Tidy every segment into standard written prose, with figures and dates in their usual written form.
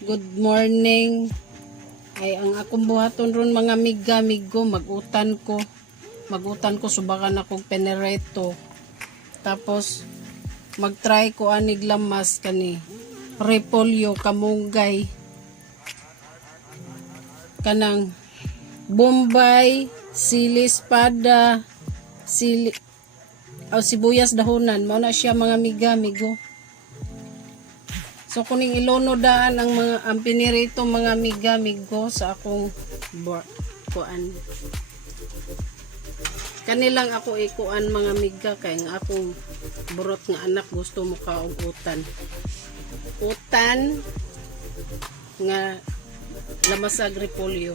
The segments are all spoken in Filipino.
Good morning. Ay ang akong buhaton ron mga migo, magutan ko subakan akong penereto. Tapos magtry ko anig lamas kani repolyo, kamunggay, kanang bombay, sili espada, sibuyas dahonan. Mao na siya mga migo. So kuning ilono daan ang pinirito mga migo sa akong kuan. Kanilang ako ikuan mga miga kay nga akong burot nga anak gusto mo kaog utan. Utan nga lamasag repolyo.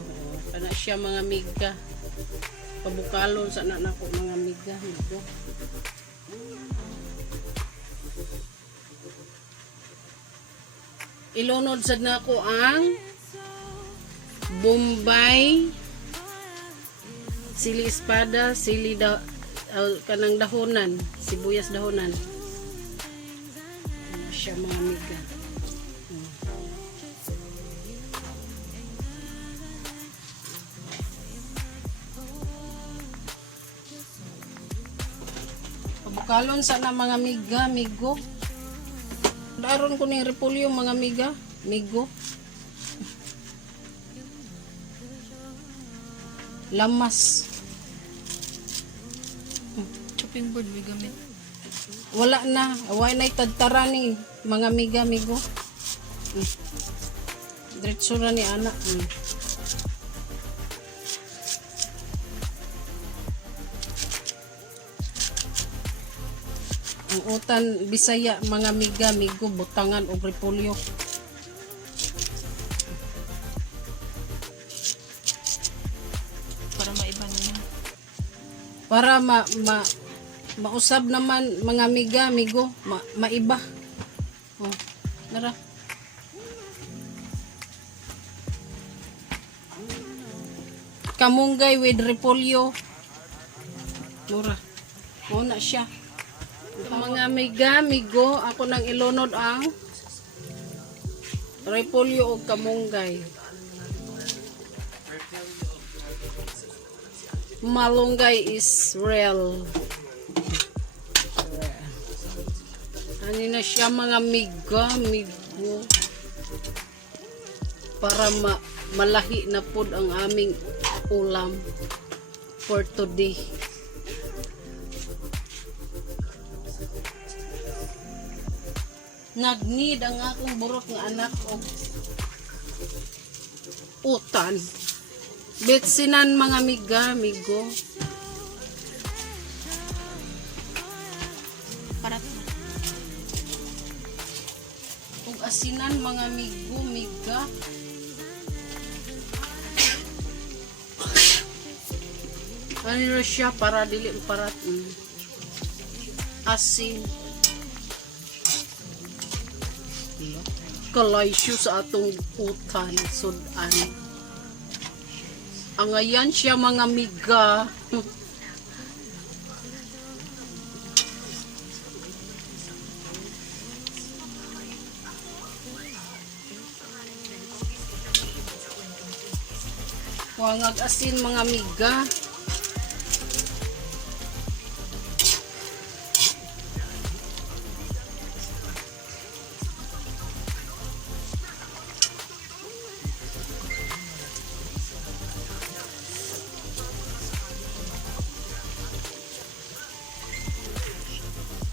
Kana siya mga miga. Pabukalon sa anak nako mga migo. Ilunod sad nako ang bombay, sili espada, kanang dahonan, sibuyas dahonan. Ano siya mga miga. Pabukalon sana mga migo. Daron ko ning repolyo mga migo. Lamas. Chopping board may gamit. Wala na. Away na itadtara ni mga migo. Diretso na ni anak. Ang utan Bisaya mga migo butangan og repolyo. Para maiba naman. Para mausab naman mga migo, maiba. Oh, nara. Kamunggay with repolyo. Mura. Muna siya. Mga migo, ako nang ilunod ang repolyo o kamunggay. Malunggay is real. Ano na siya mga migo. Para malahi na pod ang aming ulam for today. Nag-need ang akong burot nga anak og utan. Betsinan mga migo. Para Ug asinan mga miga. Ano siya para dili parat asin. Kalaysyo sa atong utan sudan. Ang ayan siya mga miga. Wangag asin mga miga.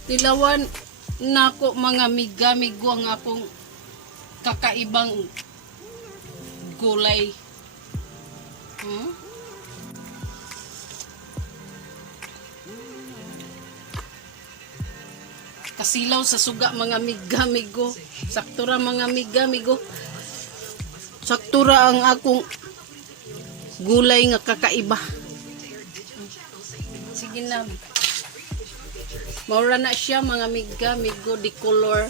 Tilawan nako mga migo ang akong kakaibang gulay. Kasilaw sa suga mga migo. Saktura mga migo. Saktura ang akong gulay nga kakaiba. Sige na. Maura na siya mga migo di color.